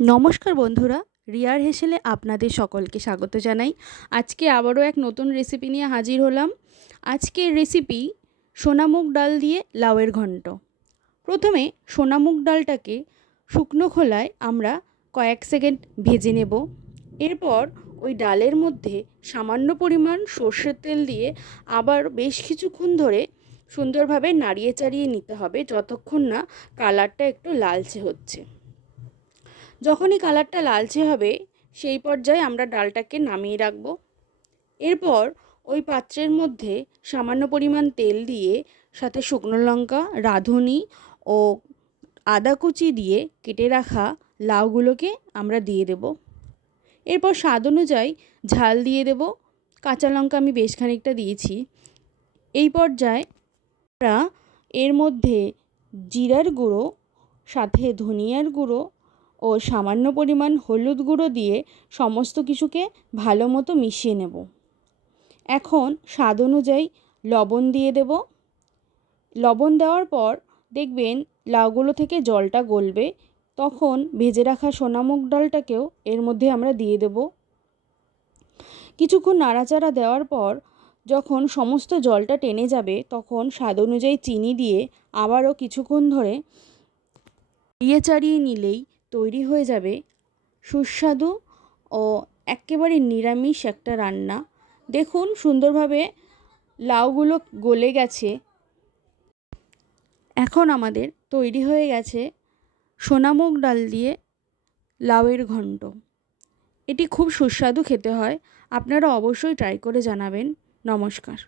নমস্কার বন্ধুরা, রিয়ার হেসেলে আপনাদের সকলকে স্বাগত জানাই। আজকে আবারও এক নতুন রেসিপি নিয়ে হাজির হলাম। আজকের রেসিপি সোনামুগ ডাল দিয়ে লাউয়ের ঘন্ট। প্রথমে সোনামুগ ডালটাকে শুকনো খোলায় আমরা কয়েক সেকেন্ড ভেজে নেব। এরপর ওই ডালের মধ্যে সামান্য পরিমাণ সর্ষের তেল দিয়ে আবার বেশ কিছুক্ষণ ধরে সুন্দরভাবে নাড়িয়ে চাড়িয়ে নিতে হবে, যতক্ষণ না কালারটা একটু লালচে হচ্ছে। যখনই কালারটা লালচে হবে সেই পর্যায়ে আমরা ডালটাকে নামিয়ে রাখব। এরপর ওই পাত্রের মধ্যে সামান্য পরিমাণ তেল দিয়ে সাথে শুকনো লঙ্কা, রাঁধুনি ও আদা কুচি দিয়ে কেটে রাখা লাউগুলোকে আমরা দিয়ে দেব। এরপর স্বাদ অনুযায়ী ঝাল দিয়ে দেব। কাঁচা লঙ্কা আমি বেশ খানিকটা দিয়েছি। এই পর্যায়ে আমরা এর মধ্যে জিরার গুঁড়ো, সাথে ধনিয়ার গুঁড়ো ও সামান্য পরিমাণ হলুদ গুঁড়ো দিয়ে সমস্ত কিছুকে ভালো মতো মিশিয়ে নেব। এখন স্বাদ অনুযায়ী লবণ দিয়ে দেব। লবণ দেওয়ার পর দেখবেন লাউগুলো থেকে জলটা গলবে, তখন ভেজে রাখা সোনামুগ ডালটাকেও এর মধ্যে আমরা দিয়ে দেব। কিছুক্ষণ নাড়াচাড়া দেওয়ার পর যখন সমস্ত জলটা টেনে যাবে, তখন স্বাদ অনুযায়ী চিনি দিয়ে আবারও কিছুক্ষণ ধরে নাড়িয়ে চাড়িয়ে নিলেই তৈরি হয়ে যাবে সুস্বাদু ও একেবারে নিরামিষ একটা রান্না। দেখুন সুন্দরভাবে লাউগুলো গলে গেছে। এখন আমাদের তৈরি হয়ে গেছে সোনামুগ ডাল দিয়ে লাউয়ের ঘন্ট। এটি খুব সুস্বাদু খেতে হয়। আপনারা অবশ্যই ট্রাই করে জানাবেন। নমস্কার।